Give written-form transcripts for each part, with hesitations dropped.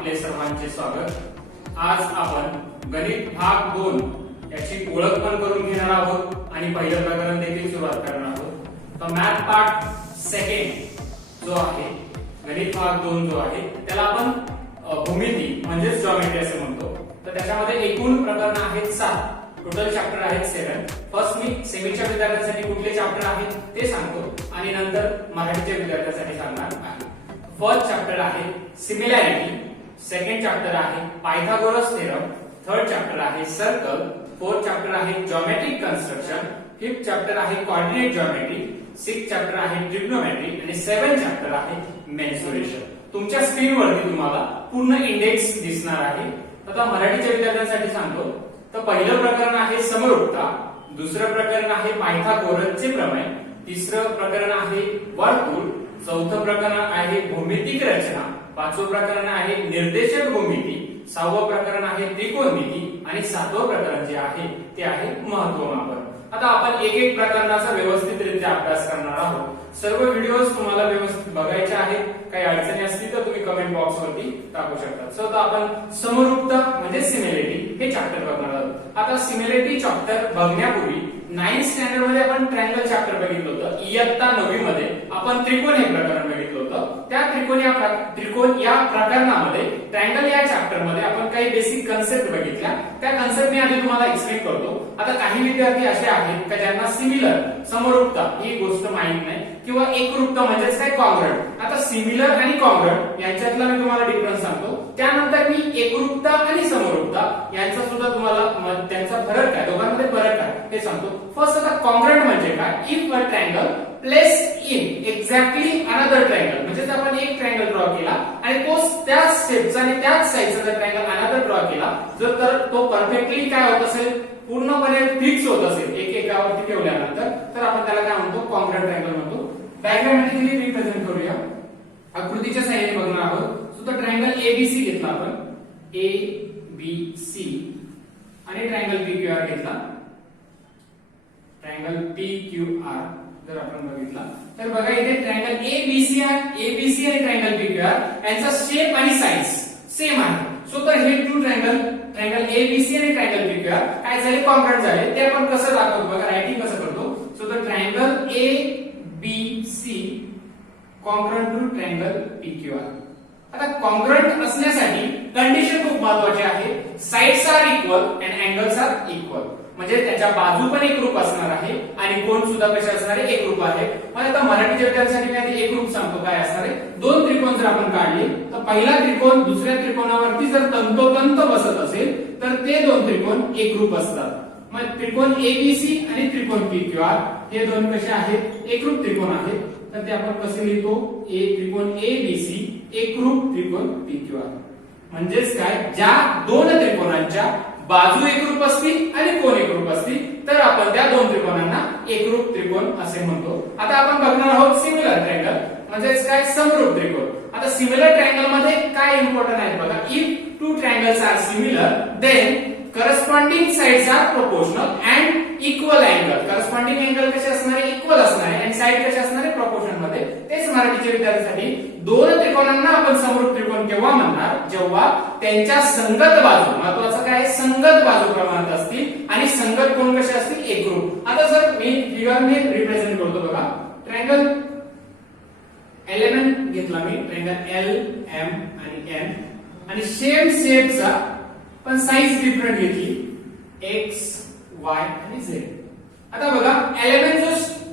आपले सर्वांचे स्वागत। आज आपण गणित भाग 2 याची ओळख पण करून घेणार आहोत आणि पहिलं प्रकरण देखील सुरुवात करणार आहोत। तर मॅथ पार्ट सेकंड जो आहे, गणित भाग 2 जो आहे त्याला आपण भूमिती म्हणजे जॉमेट्री असे म्हणतो। तर त्याच्यामध्ये एकूण प्रकरण आहेत 7, टोटल चॅप्टर आहेत 7। फर्स्ट मी सेमीच्या विद्यार्थ्यांसाठी कुठले चॅप्टर आहेत ते सांगतो आणि नंतर मराठीच्या विद्यार्थ्यांसाठी सांगणार आहे। फर्स्ट चॅप्टर आहे सिमिलॅरिटी, सेकंड चॅप्टर आहे पायथागोरस थेरम, थर्ड चॅप्टर आहे सर्कल, फोर्थ चॅप्टर आहे जॉमेट्रिक कन्स्ट्रक्शन, फिफ्थ चॅप्टर आहे कोऑर्डिनेट जॉमेट्री, सिक्स्थ चॅप्टर आहे ट्रिग्नोमेट्री आणि सेवन्थ चॅप्टर आहे मेन्सुरेशन। तुमच्या स्क्रीनवरती तुम्हाला पूर्ण इंडेक्स दिसणार आहे। आता मराठीच्या विद्यार्थ्यांसाठी सांगतो। तर पहिलं प्रकरण आहे समरूपता, दुसरं प्रकरण आहे पायथागोरसचे प्रमेय, तिसरं प्रकरण आहे वर्तुळ, चौथं प्रकरण आहे भौमितिक रचना, पाचवं प्रकरण आहे निर्देशक भूमिती, सहावं प्रकरण आहे त्रिकोणमिती आणि सातवं प्रकरण जे आहे ते आहे महत्त्वमापन। आता आपण एक एक प्रकरणाचा व्यवस्थितरित्या अभ्यास करणार आहोत। सर्व व्हिडिओज तुम्हाला व्यवस्थित बघायचे आहेत। काही अडचणी असतील तर तुम्ही कमेंट बॉक्स वरती टाकू शकता। सो आता आपण समरूपता म्हणजे सिमिलॅरिटी हे चॅप्टर बघणार आहोत। आता सिमिलॅरिटी चॅप्टर बघण्यापूर्वी 9th स्टँडर्ड मध्ये आपण ट्रायंगल चॅप्टर बघितलं होतं। इयत्ता 9वी मध्ये आपण त्रिकोण हे प्रकरण बघितलं होतं। त्या त्रिकोण या प्रकरणामध्ये ट्रायंगल या चॅप्टर मध्ये आपण काही बेसिक कन्सेप्ट बघितल्या। त्या कन्सेप्ट मी आधी तुम्हाला एक्सप्लेन करतो। आता काही विद्यार्थी असे आहेत की ज्यांना सिमिलर समरूपता ही गोष्ट माहित नाही किंवा एकरूपता म्हणजेच काय कॉन्ग्रंट। आता सिमिलर आणि कॉन्ग्रंट यांच्यातला मी तुम्हाला डिफरन्स सांगतो। त्यानंतर मी एकरूपता आणि समरूपता यांचा सुद्धा तुम्हाला त्यांचा फरक काय, दोघांमध्ये फरक काय हे सांगतो। फर्स्ट आता कॉन्ग्रंट म्हणजे काय, if a triangle placed in exactly another triangle, म्हणजे आपण एक ट्रायंगल ड्रॉ केला आणि तो त्याच शेपचा आणि त्याच साइजचा जर ट्रायंगल अनदर ड्रॉ केला जर तर तो परफेक्टली काय होत असेल, पूर्णपणे फिक्स होत असेल एक एकावरती ठेवल्यानंतर, तर आपण त्याला काय म्हणतो, कॉन्ग्रंट ट्रायंगल म्हणतो। डायग्रामॅटिकली रिप्रेझेंट करूया। आकृतीच्या सहाय्याने बघणार आहोत। सो तर ट्रायंगल एबीसी घेतला आपण, ए बी सी, आणि ट्रायंगल पीक्यूआर घेतला, ट्रायंगल पीक्यूआर जर आपण बघितला तर बघा इथे ट्रायंगल एबीसी आणि ट्रायंगल पीक्यूआर यांचा शेप आणि साइज सेम आहे। सो तर हे टू ट्रायंगल एबीसी आणि ट्रायंगल पीक्यूआर काय झाले, कॉन्ग्रंट झाले। ते आपण कसं दाखवतो बघा, रायटिंग कसं करतो। सो तर triangle ABC congruent to triangle PQR. आता कॉन्ग्रंट असण्यासाठी कंडिशन खूप महत्त्वाची आहे, sides are equal and angles are equal, म्हणजे त्याच्या बाजू पण एकरूप असणार आहे आणि कोण सुद्धा कसे असणार आहे, एकरूप आहे। मग आता मराठीच्या विद्यार्थ्यांसाठी मी आधी एकरूप सांगतो काय असणार आहे। दोन त्रिकोण जर आपण काढले तर पहिला त्रिकोण दुसऱ्या त्रिकोणावरती जर तंतोतंत बसत असेल तर ते दोन त्रिकोण एकरूप असतात। मग त्रिकोण एबीसी आणि त्रिकोण पीक्यूआर हे दोन कसे आहेत, एकरूप त्रिकोण आहेत। तर ते आपण कसे लिहितो, त्रिकोण एबीसी एकरूप त्रिकोण पीक्यूआर, म्हणजेच काय, ज्या दोन त्रिकोणांच्या बाजू एकरूप असतील आणि कोण एकरूप असतील तर आपण त्या दोन त्रिकोणांना एकरूप त्रिकोण असे म्हणतो। आता आपण बघणार आहोत सिमिलर ट्रायंगल म्हणजेच काय, समरूप त्रिकोण। आता सिमिलर ट्रायंगल मध्ये काय इम्पॉर्टंट आहे बघा, if two triangles are similar then corresponding sides are proportional and equal angle. corresponding angle कसे असणार आहे, इक्वल असणार आहे, आणि साइड कसे असणार आहे, प्रोपोर्शन मध्ये। तेच मराठीच्या विद्यार्थ्यांसाठी दोन त्रिकोणांना आपण समरूप त्रिकोण केव्हा म्हणणार, जेव्हा त्यांच्या संगत बाजू, महत्त्वाचं काय, संगत बाजू प्रमाणात असतील आणि संगत कोण कसे असतील, एकरूप। आता जर मी फिगरने रिप्रेझेंट करतो बघा, ट्रायंगल एलिमेंट घेतला मी, ट्रायंगल एल एम आणि एन, आणि शेपचा पण साइज डिफरंट घेतली, एक्स वाय आणि झेड। आता बघा एलिमेंट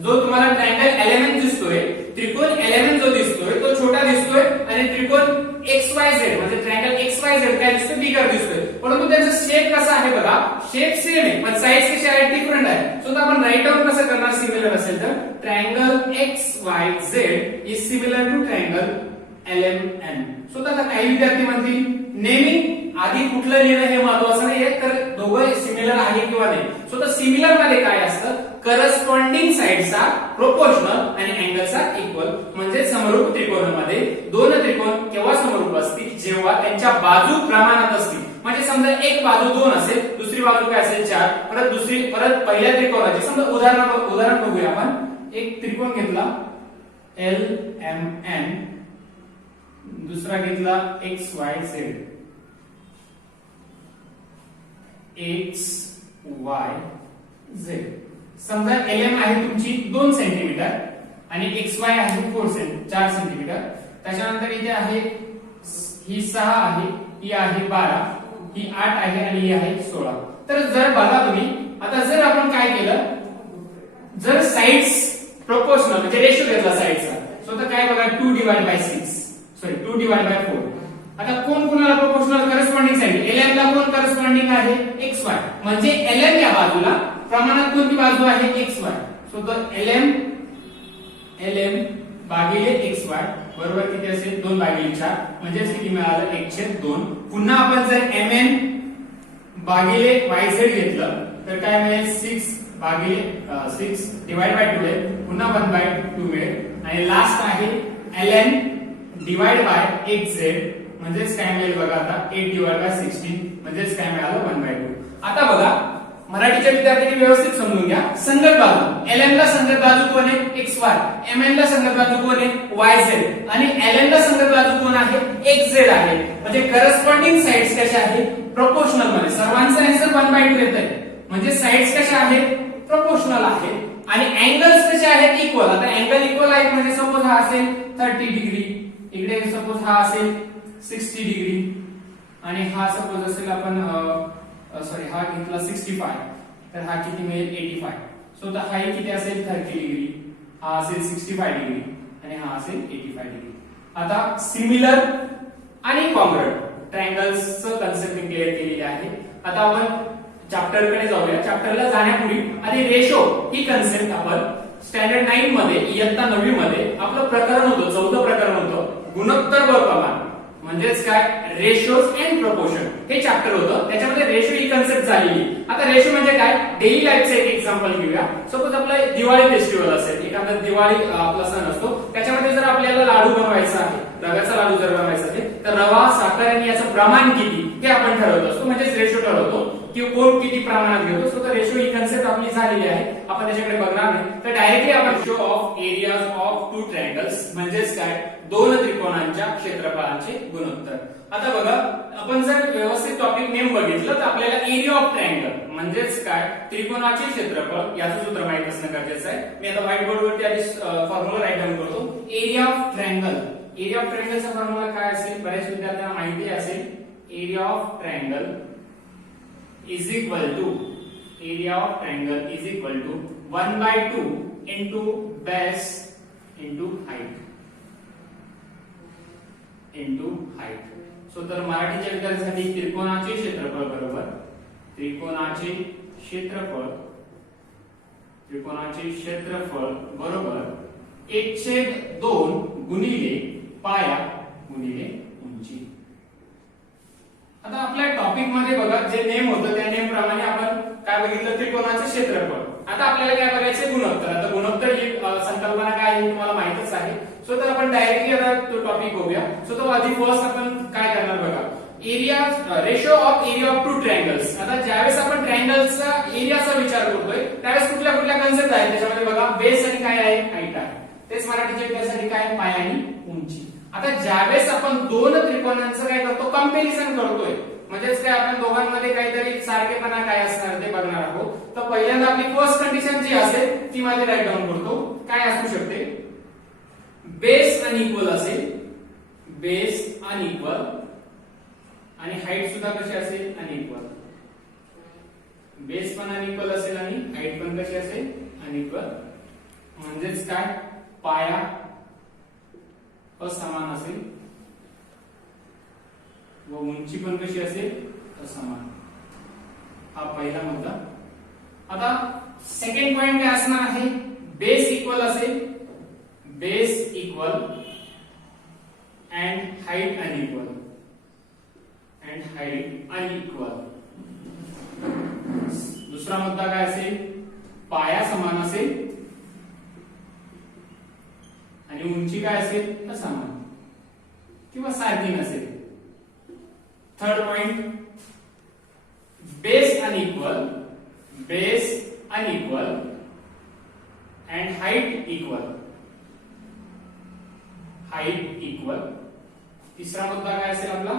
जो तुम्हाला ट्रायंगल एलिमेंट दिसतोय, त्रिकोण एलिमेंट जो दिसतोय तो छोटा दिसतोय आणि त्रिकोण एक्स वाय झेड म्हणजे ट्रायंगल एक्स वाय झेड काय दिसतोय, बिगर दिसतोय। परंतु त्याचा शेप कसा आहे बघा, शेप सेम आहे पण साइज कशी आहे, डिफरंट आहे। सो आपण राईट डाउन कसं करणार, सिमिलर असेल तर triangle X Y Z is similar to triangle LMN. So आता काही विद्यार्थी म्हणतील नेहमी आधी कुठलं लिहिणं हे महत्त्वाचं नाहीये, तर दोघं सिमिलर आहे किंवा नाही। सो तर सिमिलर मध्ये काय असतं, करस्पॉन्डिंग साइड्स आर प्रोपोर्शनल आणि अँगल्स आर इक्वल, म्हणजे समरूप त्रिकोणामध्ये दोन त्रिकोण केव्हा समरूप असतील, जेव्हा त्यांच्या बाजू प्रमाणात असतील। म्हणजे समजा एक बाजू 2 असेल, दुसरी बाजू काय असेल 4, परत पहिल्या त्रिकोणाची समजा उदाहरण बघूया आपण। एक त्रिकोण घेतला एल एम एन, दुसरा घेतला x Y Z, x Y Z. समजा LM आहे तुमची 2 सेंटीमीटर आणि XY आहे 4 सेंटीमीटर. त्याच्यानंतर इथे आहे ही 6 आहे, ही आहे 12, ही 8 आहे आणि ही आहे 16. तर जर बघा तुम्ही आता जर आपण काय केलं, जर साइड्स प्रोपोर्शनल म्हणजे रेशो घेतला साइडचा, सो तर काय बघा 2/4. आता कोण कोणाला प्रोपोर्शनल करस्पॉन्डिंग साइड, LM ला कोण करस्पॉन्डिंग आहे XY, म्हणजे LM या बाजूला प्रमाणात कोणती बाजू आहे XY. सो तर LM भागिले XY बरोबर किती असेल 2/4, म्हणजे किती मिळालं 1/2. पुन्हा आपण जर MN भागिले YZ घेतलं तर काय मिळेल 6 डिवाइड बाय 2 आहे, पुन्हा 1/2 मिळेल. आणि लास्ट आहे LN डिवाइड बाय XZ, म्हणजेच काय मिळेल बघा आता 8/16, म्हणजेच काय मिळालं 1/2. आता बघा मराठीच्या विद्यार्थ्यांनी व्यवस्थित समजून घ्या. संगत बाजू LM ला संगत बाजू कोण आहे XY, MN ला संगत बाजू कोण आहे YZ आणि LN ला संगत बाजू कोण आहे XZ आहे. म्हणजे करस्पॉन्डिंग साइड्स कशा आहेत प्रोपोर्शनल मध्ये. सर्वांचा आन्सर 1/2 येत आहे, म्हणजे साइड्स कशा आहेत प्रोपोर्शनल आहेत आणि अँगल्स कसे आहेत इक्वल. आता अँगल इक्वल आहेत म्हणजे सपोज हा असेल 30 डिग्री, इकडे सपोज हा असेल 60 डिग्री आणि हा सपोज असेल आपण हा घेतला 65, तर हा किती मिळेल 85. सो तर हा किती असेल 30 डिग्री, हा असेल 65 डिग्री आणि हा असेल 85 डिग्री. आता सिमिलर आणि कॉन्ग्रुएंट ट्रायंगल्सचं कन्सेप्ट क्लिअर केलेली आहे. आता आपण चॅप्टर कडे जाऊया. चॅप्टरला जाण्यापूर्वी आधी रेशो ही कन्सेप्ट आपण स्टँडर्ड 9 मध्ये इयत्ता 9वी मध्ये आपलं प्रकरण होतं, 14 प्रकरण होतं गुणोत्तर व प्रमाण, म्हणजेच काय रेशोज अँड प्रपोर्शन हे चॅप्टर होतं. त्याच्यामध्ये रेशो ही कन्सेप्ट झालेली. आता रेशो म्हणजे काय, डेली लाईफचं एक एक्झाम्पल घेऊया. सपोज आपलं दिवाळी फेस्टिवल असेल, एखादा दिवाळी आपला सण असतो, त्याच्यामध्ये जर आपल्याला लाडू बनवायचा आहे, रव्याचा लाडू जर बनवायचा असेल तर रवा, साखर आणि याचं प्रमाण किती हे आपण ठरवत असतो, म्हणजेच रेशो ठरवतो की कोण किती प्रमाणात घेतो. सो तर रेशो ही कन्सेप्ट आपली झालेली आहे, आपण त्याच्याकडे बघणार नाही. तर डायरेक्टली आपण ratio of areas of 2 triangles म्हणजेच काय 2 त्रिकोणांच्या क्षेत्रफळांचे गुणोत्तर. आता बघा आपण जर व्यवस्थित टॉपिक नेम बघितलं तर आपल्याला एरिया ऑफ ट्रायंगल म्हणजेच काय त्रिकोणाचे क्षेत्रफळ याचं सूत्र माहित असणं गरजेचं आहे. मी आता व्हाईट बोर्ड वरती आधी फॉर्म्युला राईट डाऊन करतो. Area of triangle, area of ट्रायंगलचा फॉर्म्युला काय असेल, बऱ्याच विद्यार्थ्यांना माहिती असेल. Area of triangle is equal to 1/2 into base into height. So तर मराठीच्या विद्यार्थ्यांसाठी त्रिकोणाचे क्षेत्रफळ बरोबर त्रिकोणाचे क्षेत्रफळ बरोबर 1/2 गुणिले पाया गुणिले उंची. आता आपल्या टॉपिक मध्ये बघा जे नेम होतं त्या नेम प्रमाणे आपण काय बघितलं त्रिकोणाचे क्षेत्रफळ. आता आपल्याला काय बघायचे गुणोत्तर. आता गुणोत्तर ही संकल्पना काय आहे तुम्हाला माहितच आहे. सो तर आपण डायरेक्टली आता तो टॉपिक बघूया. सो तर आधी फर्स्ट आपण काय करणार बघा, area ratio of area of 2 triangles. आता ज्यावेळेस आपण ट्रायंगलचा एरियाचा विचार करतोय त्यावेळेस कुठल्या कुठल्या कन्सेप्ट आहेत त्याच्यामध्ये बघा, बेस आणि काय आहे हाईट आहे. तेच मराठीच्या विद्यार्थ्यांसाठी काय पाया आणि उंची. आता ज्यावेळेस आपण 2 त्रिकोणांचं काय करतो कंपॅरिझन करतोय, म्हणजेच काय आपण दोघांमध्ये काहीतरी सारखेपणा काय असणार ते बघणार आहोत. तर पहिल्यांदा आपली फर्स्ट कंडिशन जी असेल ती माझी राईट डाऊन करतो. काय असू शकते, बेस अनइक्वल असेल, बेस अनइक्वल आणि हाईट सुद्धा कशी असेल अनइक्वल. बेस पण अनइक्वल असेल आणि हाईट पण कशी असेल अनइक्वल, म्हणजेच काय पाया असमान असेल व उंची पण कशी असेल असमान. हा पहिला मुद्दा. आता सेकंड पॉइंट काय असणार आहे, बेस इक्वल असेल, base equal and height unequal, दुसरा मुद्दा काय असेल, पाया समान असेल आणि उंची काय असेल असमान किंवा सारखी नसेल. Third point, base unequal and height equal. तिसरा मुद्दा काय असेल आपला,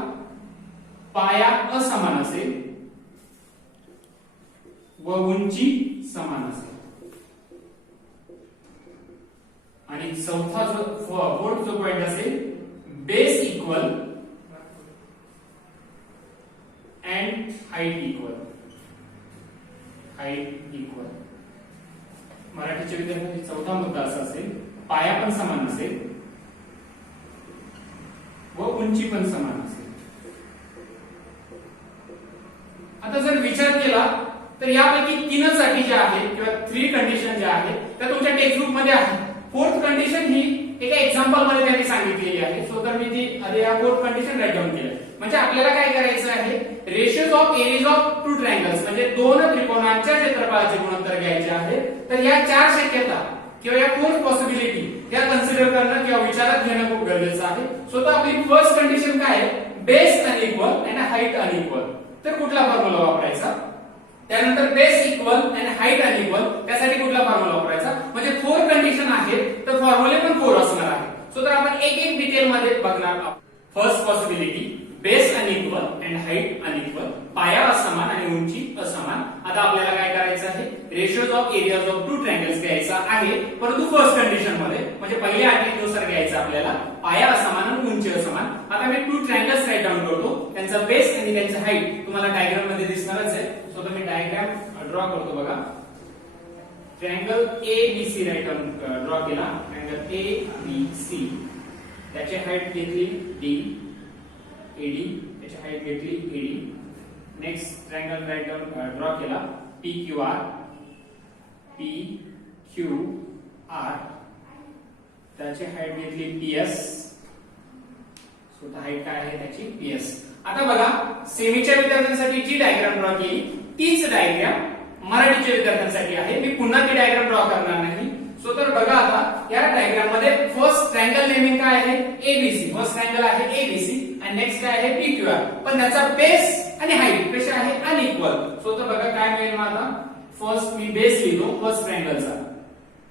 पाया असमान असेल व उंची समान असेल. आणि चौथा जो फोर्थ जो पॉइंट असेल, base equal and height equal. Height equal. मराठीच्या विद्यार्थ्यांचा चौथा मुद्दा असा असेल, पाया पण समान असेल व उंची पण समान असेल. आता जर विचार केला तर यापैकी तीनच अटी ज्या आहेत किंवा 3 कंडिशन ज्या आहेत त्या तुमच्या टेक्स्ट बुक मध्ये आहेत. फोर्थ कंडिशन ही एका एक्झाम्पल मध्ये त्यांनी सांगितलेली आहे. सो तर मी ती आधी या फोर्थ कंडिशन राईट डाऊन केलं. म्हणजे आपल्याला काय करायचं आहे, ratios of areas of two triangles म्हणजे दोन त्रिकोणांच्या क्षेत्रफळाचे गुणोत्तर घ्यायचे आहे. तर या 4 शक्यता किंवा या 4 पॉसिबिलिटी त्या कन्सिडर करणं किंवा विचारात घेणं खूप गरजेचं आहे. सो तर आपली फर्स्ट कंडिशन काय आहे, बेस अनइक्वल आणि हाईट अनइक्वल. तर कुठला फॉर्म्युला वापरायचा, त्यानंतर बेस इक्वल आणि हाईट अनइक्वल, त्यासाठी कुठला फॉर्म्युला वापरायचा. म्हणजे 4 कंडिशन आहेत तर फॉर्म्युले पण 4 असणार आहे. सो तर आपण एक एक डिटेल मध्ये बघणार आहोत. First possibility, base unequal and height unequal, पाया असमान आणि उंची असमान. आता आपल्याला काय करायचं आहे, ratios of areas of two triangles घ्यायचा आहे, परंतु फर्स्ट कंडिशन मध्ये म्हणजे पहिल्या अटीनुसार घ्यायचं आपल्याला, पाया असमान आणि उंची असमान. आता मी 2 ट्रायंगल्स राईट डाऊन करतो, त्यांचा बेस आणि त्यांचा हाईट तुम्हाला डायग्राम मध्ये दिसणारच आहे. सो तर मी डायग्राम ड्रॉ करतो बघा. Triangle ABC right down draw केला. ट्रायंगल ABC, त्याची हाईट घेतली D, AD, त्याची हाईट घेतली AD. Next triangle right down draw केला PQR, PQR, त्याची हाईट घेतली PS. सो हाईट काय आहे त्याची PS. आता बघा, सेमीच्या विद्यार्थ्यांसाठी जी डायग्राम ड्रॉ केली तीच डायग्राम मराठीच्या विद्यार्थ्यांसाठी आहे. मी पुन्हा ती डायग्राम ड्रॉ करणार नाही. सो तर बघा, आता या डायग्राम मध्ये फर्स्ट ट्रायंगल नेमिंग काय आहे, ABC. फर्स्ट ट्रायंगल आहे ABC आणि नेक्स्ट काय आहे PQR. पण त्याचा बेस आणि हाईट कशी आहे, अनइक्वल. सो तर बघा काय मिळेल मला, फर्स्ट मी बेस लिहितो फर्स्ट ट्रायंगलचा,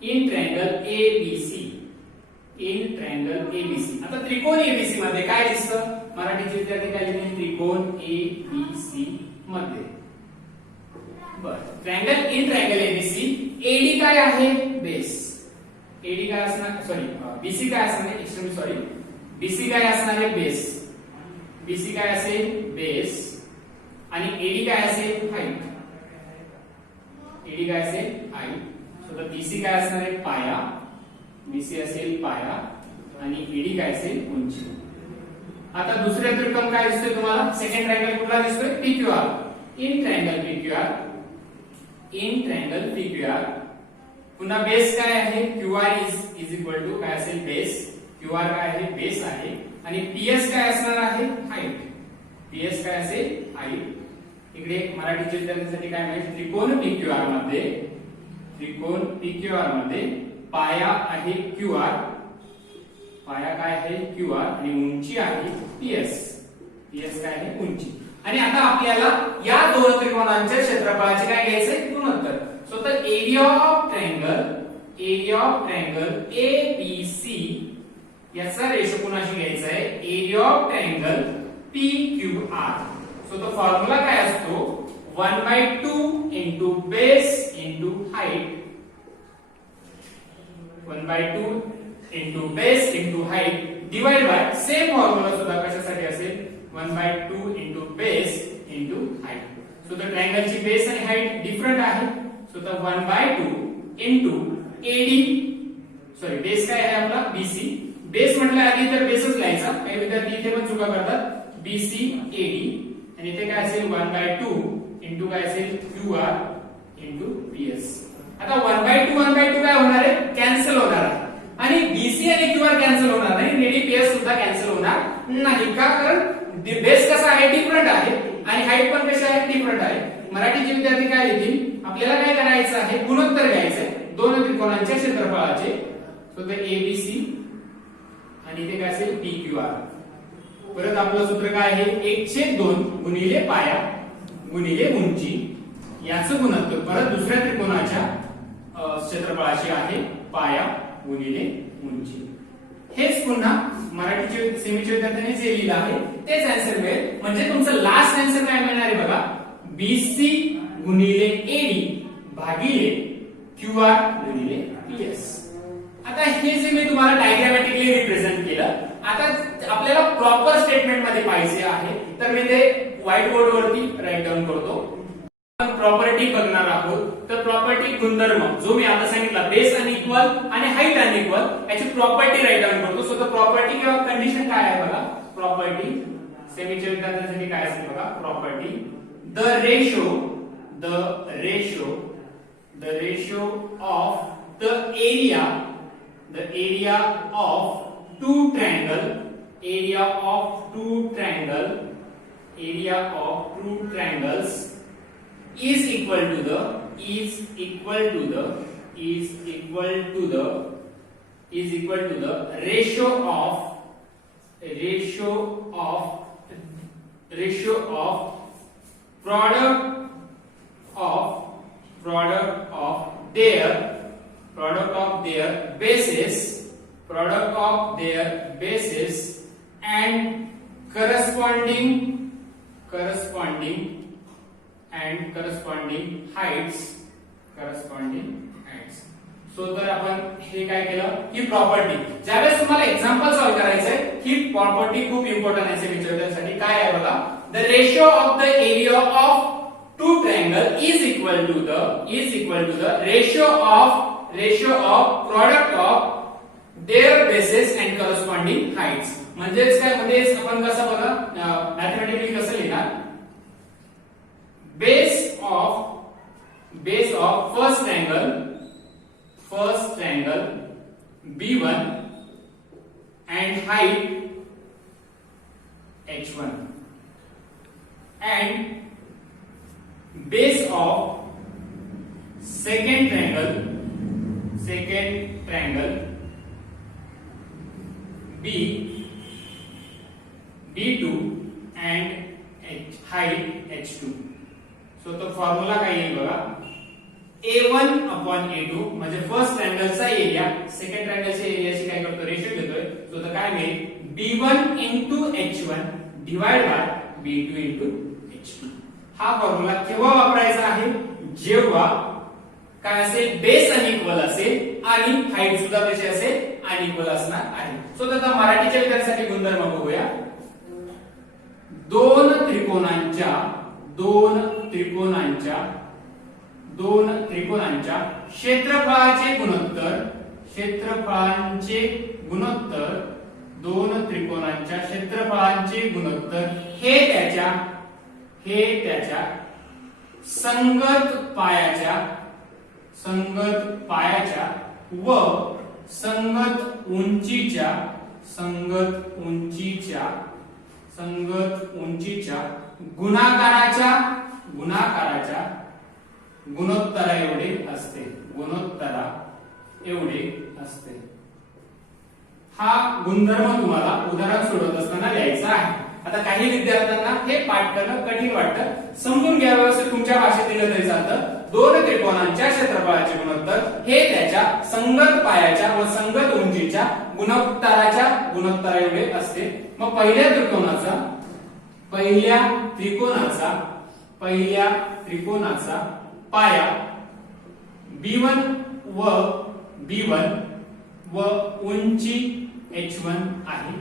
in triangle ABC. In triangle ABC. आता त्रिकोण ABC मध्ये काय दिसतं, मराठीचे विद्यार्थी काय लिहितील, त्रिकोण ABC मध्ये. बरं, triangle in triangle ABC, AD काय आहे, बेस. AD काय असणार, सॉरी BC काय असणार आहे, एक्स्ट्रीमली सॉरी, BC काय असणार आहे, बेस. BC काय असेल, बेस. आणि AD काय असेल, हाईट. AD काय असेल, हाईट. सो तर BC काय असणार आहे, पाया. BC असेल पाया आणि AD काय असेल, उंची. आता दुसऱ्या त्रिकोण काय दिसतोय तुम्हाला, सेकंड ट्रायंगल कुठला दिसतोय, PQR. In triangle PQR, in triangle PQR. पुन्हा बेस काय आहे, QR इज इक्वल टू काय असेल, बेस. QR काय आहे, बेस आहे. आणि PS काय असणार आहे, हाईट. PS काय असेल, हाईट. इकडे मराठीच्या विद्यार्थ्यांसाठी काय मिळेल, त्रिकोण PQR मध्ये, त्रिकोण PQR मध्ये पाया आहे QR, पाया काय आहे QR आणि उंची आहे PS. PS काय आहे, उंची. आणि आता आपल्याला या दोन त्रिकोणांच्या क्षेत्रफळाचे काय घ्यायचंय, गुणोत्तर. सो तर एरिया ऑफ ट्रायंगल ABC याचा रेशो कुणाशी घ्यायचा आहे, area of triangle PQR. So तो फॉर्म्युला काय असतो, 1/2 into base into height. 1/2 into base into height divide by same formula सुद्धा कशासाठी असेल, 1/2 into base into height. So तर ट्रायंगलची बेस आणि हाईट डिफरंट आहे. सो तर 1/2 इंटू AD, सॉरी बेस काय आहे आपला, BC. बेस म्हटलं आधी तर बेसच लिहायचा, काही विद्यार्थी इथे पण चुका करतात, BC AD. आणि इथे काय असेल, 1/2 इंटू काय असेल, QR इंटू PS. आता 1/2 काय होणार आहे, कॅन्सल होणार आहे. आणि BC आणि QR कॅन्सल होणार नाही, आणि PS सुद्धा कॅन्सल होणार नाही. का, कारण बेस कसा आहे, डिफरंट आहे आणि हाईट पण कशी आहे, डिफरंट आहे. मराठीचे विद्यार्थी काय लिहितील, आपल्याला काय करायचं आहे, गुणोत्तर घ्यायचं आहे दोन त्रिकोणांच्या क्षेत्रफळाचे. सो तर ABC आणि इथे काय असेल, PQR. परत आपलं सूत्र काय आहे, 1/2 गुणिले पाया गुणिले उंची याचं गुणोत्तर परत दुसऱ्या त्रिकोणाच्या क्षेत्रफळाशी आहे, पाया गुणिले उंची. हेच पुन्हा मराठी सेमीच्या विद्यार्थ्यांनी जे लिहिलं आहे तेच आन्सर मिळेल. म्हणजे तुमचं लास्ट आन्सर काय मिळणार आहे बघा, BC गुणिले AD भागिले QR गुणिले PS. आता हे जे मी तुम्हाला डायग्रामॅटिकली रिप्रेझेंट केलं, आता आपल्याला प्रॉपर स्टेटमेंट मध्ये पाहिजे आहे, तर मी ते व्हाईट बोर्ड वरती राईट डाऊन करतो. प्रॉपर्टी बघणार आहोत. तर प्रॉपर्टी गुणधर्म जो मी आता सांगितला, बेस अनइक्वल आणि हाईट अनइक्वल याची प्रॉपर्टी राईट डाऊन करतो. सो द प्रॉपर्टी किंवा कंडिशन काय आहे बघा, प्रॉपर्टी सेमीच्या विद्यार्थ्यांसाठी काय असेल बघा, property the ratio of the area of two triangles is equal to the ratio of product of their bases and corresponding heights. So तर आपण हे काय केलं, ही प्रॉपर्टी ज्यावेळेस तुम्हाला एक्झाम्पल सॉल्व्ह करायचंय, ही प्रॉपर्टी खूप इम्पॉर्टंट आहे विचारण्यासाठी. काय आहे बघा, the ratio of the area of two triangle is equal to the ratio of product of their bases and corresponding heights. म्हणजेच काय, म्हणजे आपण कसं बघा मॅथमॅटिकली कसं लिहिणार, base of first triangle B1 and height H1 and base of second triangle B2 and height H2. So तो formula काय येईल बघा, A1 upon A2 म्हणजे फर्स्ट ट्रायंगलचा एरिया सेकंड ट्रायंगलच्या एरियाशी काय करतो, रेशो घेतोय. सो तर काय मिळेल, B1 into H1 divide by B2 into H2. हा फॉर्म्युला केव्हा वापरायचा आहे, जेव्हा काय असेल, बेस अनइक्वल असेल आणि हाईट सुद्धा कशी असेल, अनइक्वल असणार आहे. सो तर मराठीच्या विद्यार्थ्यांसाठी गुणधर्म बघूया. दोन त्रिकोणांच्या क्षेत्रफळाचे गुणोत्तर हे त्याच्या संगत पायाच्या व संगत उंचीच्या गुणाकाराच्या गुणोत्तरा एवढे असते. हा गुणधर्म तुम्हाला उदाहरण सोडवत असताना लिहायचा आहे. आता काही विद्यार्थ्यांना हे पाठ करणं कठीण वाटतं, समजून घ्या व्यवस्थित, तुमच्या भाषेत दिलं तरी चालतं. दोन त्रिकोणांच्या क्षेत्रफळाचे गुणोत्तर हे त्याच्या संगत पायाच्या व संगत उंचीच्या गुणोत्तरा एवढे असते. मग पहिल्या त्रिकोणाचा पाया B1 व उंची H1 आहे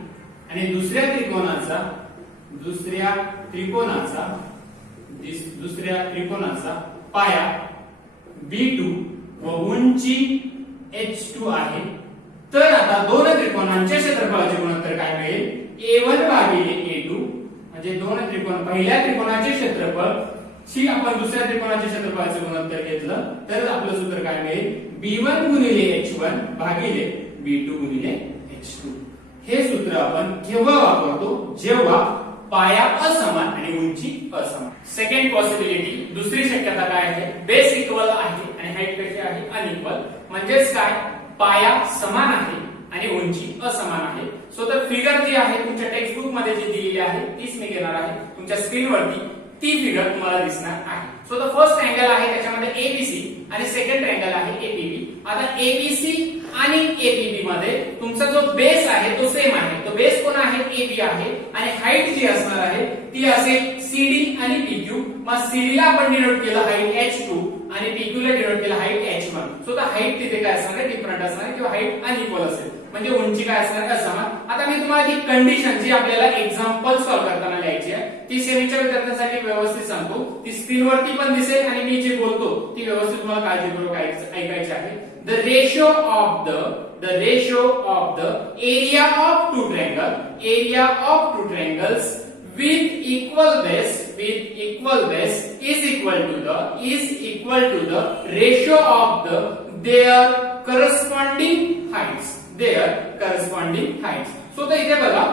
आणि दुसऱ्या त्रिकोणाचा पाया B2 व उंची H2 आहे. तर आता दोन त्रिकोणांच्या क्षेत्रफळाचे गुणोत्तर काय मिळेल, A1 भागिले A2 म्हणजे दोन त्रिकोण, पहिल्या त्रिकोणाचे क्षेत्रफळ शी आपण दुसऱ्या त्रिकोणाच्या क्षेत्रफळाचे गुणोत्तर घेतलं तर आपलं सूत्र काय मिळेल, B1 गुणिले H1 भागिले B2 गुणिले H2. हे सूत्र आपण केव्हा वापरतो, जेव्हा पाया असमान आणि उंची असमान. सेकंड पॉसिबिलिटी, दुसरी शक्यता काय आहे, बेस इक्वल आहे आणि हाईट कशी आहे, अनइक्वल. म्हणजेच काय, पाया समान आहे आणि उंची असमान आहे. सो तर फिगर जी आहे तुमच्या टेक्स्ट बुक मध्ये जी दिलेली आहे तीच मी घेणार आहे. तुमच्या स्क्रीनवरती ती फिगर तुम्हाला दिसणार आहे. सो द फर्स्ट ट्रायंगल आहे त्याच्यामध्ये ABC आणि सेकंड ट्रायंगल आहे APB. आता ABC आणि एपीबी मध्ये तुमचा जो बेस आहे तो सेम आहे. तो बेस कोण आहे? एबी आहे. आणि हाईट जी असणार आहे ती असेल सीडी आणि पीक्यू. मग सीडी ला आपण डिनोट केलं हाईट h2 आणि पीक्यू ला डिनोट केलं height h1. So the height तिथे काय असणार आहे? डिफरंट असणार आहे किंवा हाईट अनइक्वल असेल. म्हणजे उंची काय असणार आहे? असमान. आता मी तुम्हाला ती कंडिशन जी आपल्याला एक्झाम्पल सॉल्व्ह करताना लिहायची आहे ती सेमीच्या विद्यार्थ्यांसाठी व्यवस्थित सांगतो. ती स्क्रीनवरती पण दिसेल आणि मी जे बोलतो ती व्यवस्थित तुम्हाला काळजीपूर्वक ऐकायची आहे. The ratio of the area of two triangles with equal base is equal to the ratio of their corresponding heights. So तर इथे बघा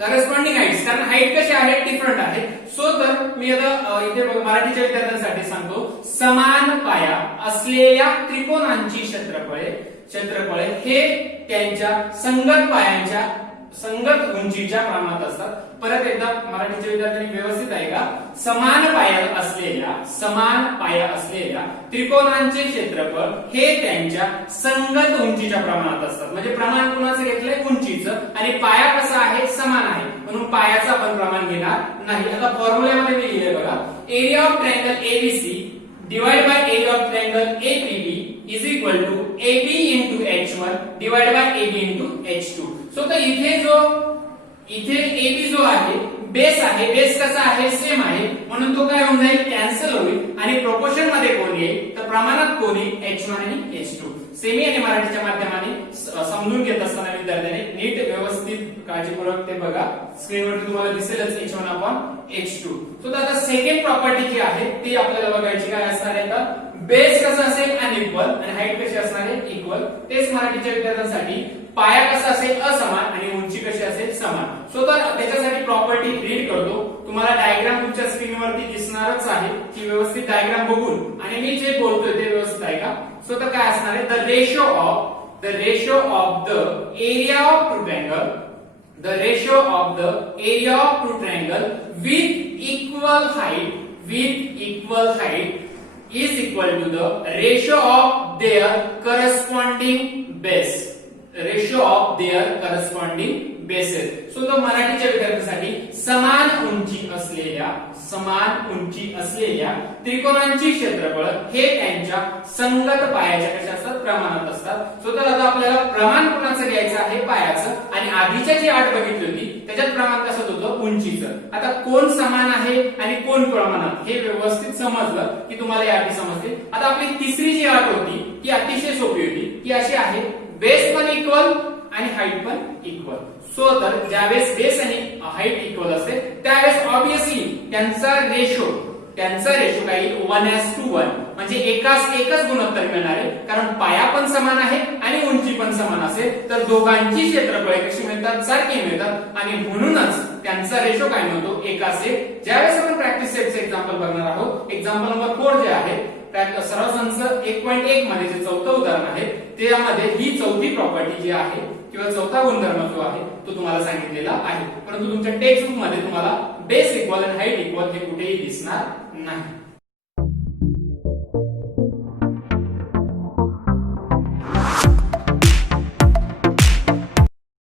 करस्पॉन्डिंग हाईट्स, कारण हाईट कशी आहे? डिफरंट आहे. सो तर मी आता इथे मराठीच्या विद्यार्थ्यांसाठी सांगतो. समान पाया असलेल्या त्रिकोणांची क्षेत्रफळे हे त्यांच्या संगत पायांच्या संगत उंचीच्या प्रमाणात असतात. परत एकदा मराठीच्या विद्यार्थ्यांनी व्यवस्थित ऐका. समान पाया असलेल्या त्रिकोणांचे क्षेत्रफळ हे त्यांच्या संगत उंचीच्या प्रमाणात असतात. म्हणजे प्रमाण कोणाचं घेतलंय? उंचीचं. आणि पाया कसा आहे? समान आहे, म्हणून पायाचं आपण प्रमाण घेणार नाही. आता फॉर्म्युल्यामध्ये मी लिहिले बघा. Area of triangle ABC divided by area of triangle APB is equal to AB into H1 divided by AB into H2. So तर इथे AB जो आहे बेस आहे. बेस कसा आहे? सेम आहे, म्हणून तो काय होऊन जाईल? कॅन्सल होईल. आणि प्रोपोर्शन मध्ये कोण येईल? तर प्रमाणात कोण येईल? H1 आणि H2. सेमी आणि मराठीच्या माध्यमाने समजून घेत असताना विद्यार्थ्यांनी नीट व्यवस्थित काळजीपूर्वक ते बघा. स्क्रीनवरती तुम्हाला दिसेलच H1 upon H2. सो आता सेकंड प्रॉपर्टी जी आहे ती आपल्याला बघायची. काय असणार आहे? तर बेस कसा असेल? अनइक्वल. आणि हाईट कशी असणार आहे? इक्वल. तेच मराठीच्या विद्यार्थ्यांसाठी पाया कसा असेल? असमान. आणि उंची कशी असेल? समान. सो तर त्याच्यासाठी प्रॉपर्टी रीड करतो. तुम्हाला डायग्राम तुमच्या स्क्रीनवरती दिसणारच आहे. ती व्यवस्थित डायग्राम बघून आणि मी जे बोलतोय ते व्यवस्थित ऐका. सो तर काय असणार आहे? The ratio of the area of two triangle with equal height is equal to the ratio of their corresponding bases. So तो मराठीच्या विद्यार्थ्यांसाठी समान उंची असलेल्या त्रिकोणांची क्षेत्रफळ हे त्यांच्या संगत पायाच्या कशा असतात? प्रमाणात असतात. सो तर आता आपल्याला प्रमाण कोणाचं घ्यायचं आहे? पायाचं. आणि आधीच्या जी आठ बघितली होती त्याच्यात प्रमाण कसं होतं? उंचीचं. आता कोण समान आहे आणि कोण प्रमाणात हे व्यवस्थित समजलं की तुम्हाला या अटी समजतील. आता आपली तिसरी जी अट होती ती अतिशय सोपी होती. ती अशी आहे, बेस पण इक्वल आणि हाईट पण इक्वल. सो तर ज्यावेळेस बेस आणि हाईट इक्वल असते त्यावेळेस ऑब्विसली त्यांचा रेशो काय 1:1, म्हणजे एकच गुणोत्तर मिळणार आहे. कारण पाया पण समान आहे आणि उंची पण समान असेल तर दोघांची क्षेत्रफळे कशी मिळतात? सारखी मिळतात. आणि म्हणूनच त्यांचा रेशो काय मिळतो? 1 असेल. ज्यावेळेस आपण प्रॅक्टिस सेटचं एक्झाम्पल बघणार आहोत, एक्झाम्पल नंबर 4 जे आहे सराव संच 1.1 मध्ये जे चौथं उदाहरण आहे त्यामध्ये ही चौथी प्रॉपर्टी जी आहे किंवा चौथा गुणधर्म जो आहे तो तुम्हाला सांगितलेला आहे. परंतु तुमच्या टेक्स्ट बुक मध्ये तुम्हाला बेस इक्वल आणि हाईट इक्वल हे कुठेही दिसणार नाही.